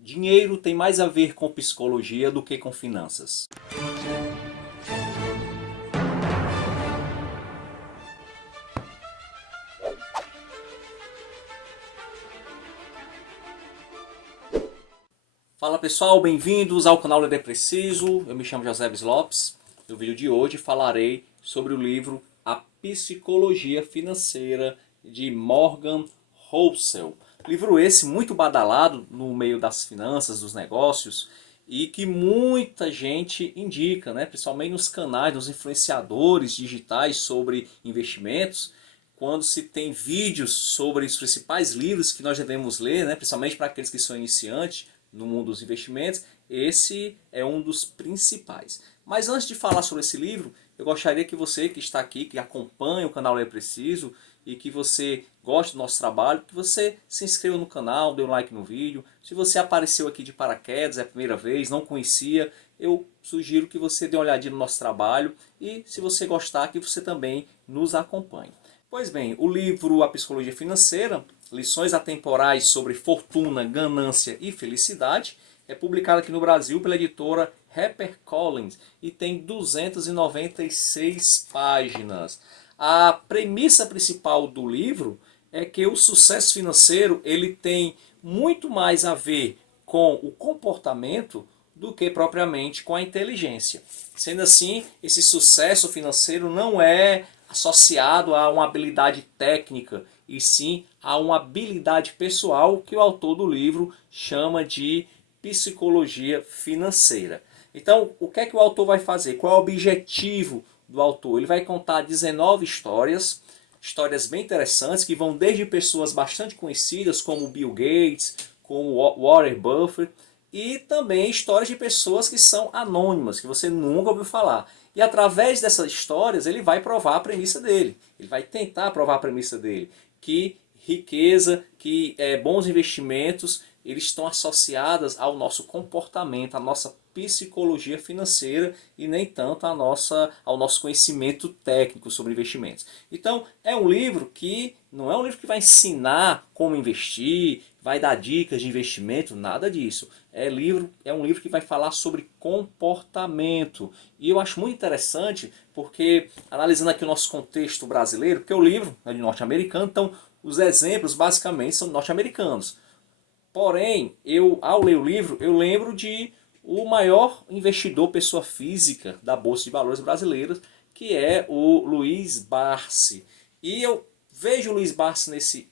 Dinheiro tem mais a ver com psicologia do que com finanças. Fala pessoal, bem-vindos ao canal Ler é Preciso. Eu me chamo José Lopes. No vídeo de hoje falarei sobre o livro A Psicologia Financeira de Morgan Housel. Livro esse muito badalado no meio das finanças, dos negócios, e que muita gente indica, né? Principalmente nos canais, nos influenciadores digitais sobre investimentos, quando se tem vídeos sobre os principais livros que nós devemos ler, né? Principalmente para aqueles que são iniciantes no mundo dos investimentos, esse é um dos principais. Mas antes de falar sobre esse livro, eu gostaria que você que está aqui, que acompanha o canal Ler é Preciso e que você gosta do nosso trabalho, que você se inscreva no canal, dê um like no vídeo. Se você apareceu aqui de paraquedas, é a primeira vez, não conhecia, eu sugiro que você dê uma olhadinha no nosso trabalho e, se você gostar, que você também nos acompanhe. Pois bem, o livro A Psicologia Financeira, Lições Atemporais sobre Fortuna, Ganância e Felicidade, é publicado aqui no Brasil pela editora HarperCollins e tem 296 páginas. A premissa principal do livro é que o sucesso financeiro ele tem muito mais a ver com o comportamento do que propriamente com a inteligência. Sendo assim, esse sucesso financeiro não é associado a uma habilidade técnica, e sim a uma habilidade pessoal que o autor do livro chama de psicologia financeira. Então, o que é que o autor vai fazer? Qual é o objetivo do autor? Ele vai contar 19 histórias, histórias bem interessantes, que vão desde pessoas bastante conhecidas, como Bill Gates, como Warren Buffett, e também histórias de pessoas que são anônimas, que você nunca ouviu falar. E através dessas histórias ele vai provar a premissa dele. Ele vai tentar provar a premissa dele. Que riqueza, que bons investimentos, eles estão associados ao nosso comportamento, à nossa psicologia financeira e nem tanto ao nosso conhecimento técnico sobre investimentos. Então é um livro que não é um livro que vai ensinar como investir, vai dar dicas de investimento, nada disso. É um livro que vai falar sobre comportamento. E eu acho muito interessante porque, analisando aqui o nosso contexto brasileiro, porque o livro é de norte-americano, então os exemplos basicamente são norte-americanos. Porém, ao ler o livro, eu lembro de o maior investidor pessoa física da Bolsa de Valores brasileira, que é o Luiz Barsi. E eu vejo o Luiz Barsi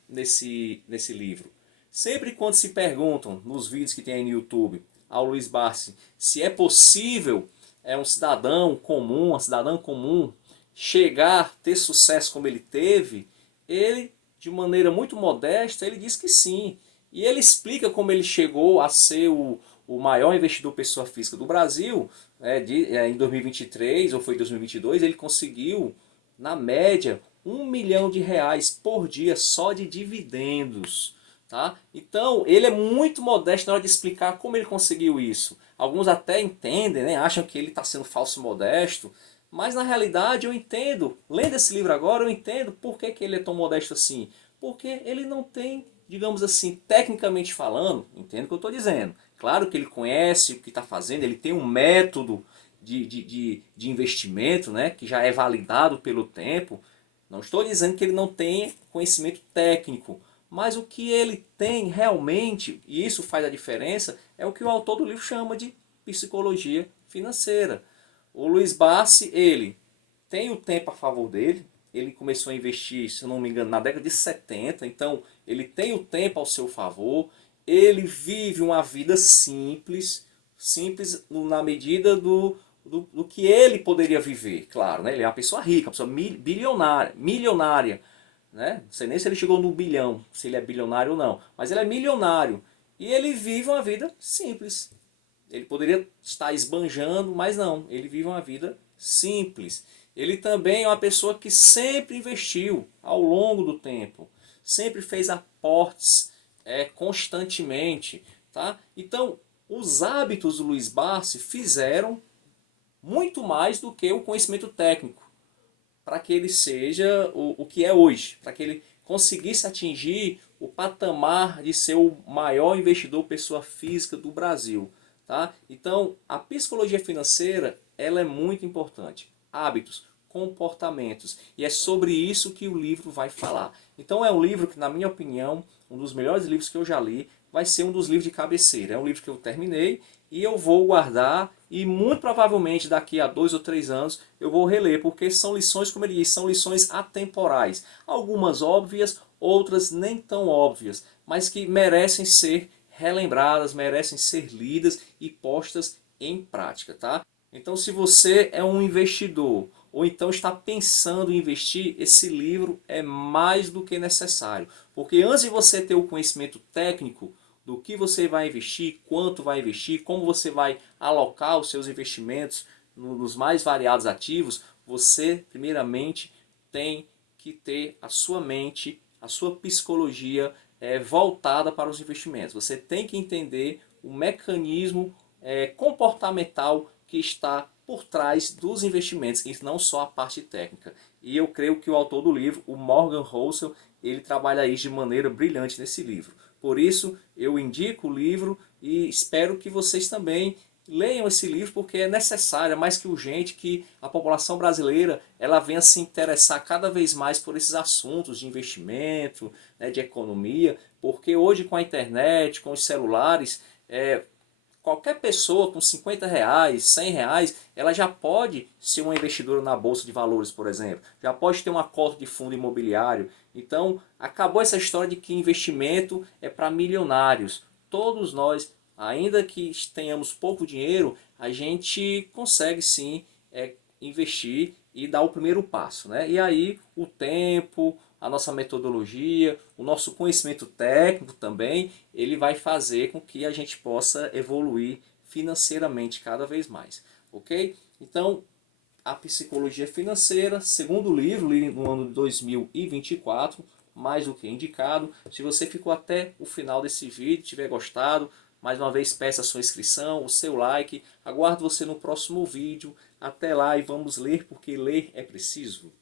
nesse livro. Sempre quando se perguntam nos vídeos que tem aí no YouTube ao Luiz Barsi se é possível um cidadão comum, uma cidadã comum, chegar, ter sucesso como ele teve, ele, de maneira muito modesta, ele diz que sim. E ele explica como ele chegou a ser o maior investidor pessoa física do Brasil. Em 2023, ou foi 2022, ele conseguiu, na média, R$ 1 milhão por dia só de dividendos. Tá? Então, ele é muito modesto na hora de explicar como ele conseguiu isso. Alguns até entendem, né? Acham que ele está sendo falso modesto, mas na realidade eu entendo, lendo esse livro agora, eu entendo por que ele é tão modesto assim. Porque ele não tem, digamos assim, tecnicamente falando, entendo o que eu estou dizendo. Claro que ele conhece o que está fazendo, ele tem um método de investimento, né? Que já é validado pelo tempo. Não estou dizendo que ele não tem conhecimento técnico, mas o que ele tem realmente, e isso faz a diferença, é o que o autor do livro chama de psicologia financeira. O Luiz Barsi, ele tem o tempo a favor dele, ele começou a investir, se não me engano, na década de 70, então ele tem o tempo ao seu favor, ele vive uma vida simples, simples na medida do que ele poderia viver, claro, né? Ele é uma pessoa rica, uma pessoa bilionária, milionária, né? Não sei nem se ele chegou no bilhão, se ele é bilionário ou não, mas ele é milionário e ele vive uma vida simples. Ele poderia estar esbanjando, mas não, ele vive uma vida simples. Ele também é uma pessoa que sempre investiu ao longo do tempo, sempre fez aportes constantemente. Tá? Então, os hábitos do Luiz Barsi fizeram muito mais do que o conhecimento técnico para que ele seja o que é hoje, para que ele conseguisse atingir o patamar de ser o maior investidor pessoa física do Brasil. Tá? Então, a psicologia financeira ela é muito importante. Hábitos, comportamentos. E é sobre isso que o livro vai falar. Então é um livro que, na minha opinião, um dos melhores livros que eu já li, vai ser um dos livros de cabeceira. É um livro que eu terminei e eu vou guardar e muito provavelmente daqui a 2 ou 3 anos eu vou reler, porque são lições, como ele diz, são lições atemporais. Algumas óbvias, outras nem tão óbvias, mas que merecem ser relembradas, merecem ser lidas e postas em prática, tá? Então, se você é um investidor ou então está pensando em investir, esse livro é mais do que necessário. Porque antes de você ter o conhecimento técnico do que você vai investir, quanto vai investir, como você vai alocar os seus investimentos nos mais variados ativos, você primeiramente tem que ter a sua mente, a sua psicologia voltada para os investimentos. Você tem que entender o mecanismo comportamental que está por trás dos investimentos e não só a parte técnica. E eu creio que o autor do livro, o Morgan Housel, ele trabalha isso de maneira brilhante nesse livro. Por isso, eu indico o livro e espero que vocês também leiam esse livro, porque é necessário, é mais que urgente que a população brasileira ela venha se interessar cada vez mais por esses assuntos de investimento, né, de economia, porque hoje com a internet, com os celulares, qualquer pessoa com 50 reais, 100 reais, ela já pode ser uma investidora na Bolsa de Valores, por exemplo. Já pode ter uma cota de fundo imobiliário. Então, acabou essa história de que investimento é para milionários. Todos nós, ainda que tenhamos pouco dinheiro, a gente consegue sim investir e dar o primeiro passo, né? E aí o tempo, a nossa metodologia, o nosso conhecimento técnico também, ele vai fazer com que a gente possa evoluir financeiramente cada vez mais, ok? Então, a psicologia financeira, segundo livro, lido no ano de 2024, mais do que indicado. Se você ficou até o final desse vídeo, tiver gostado, mais uma vez peça a sua inscrição, o seu like. Aguardo você no próximo vídeo. Até lá e vamos ler, porque ler é preciso.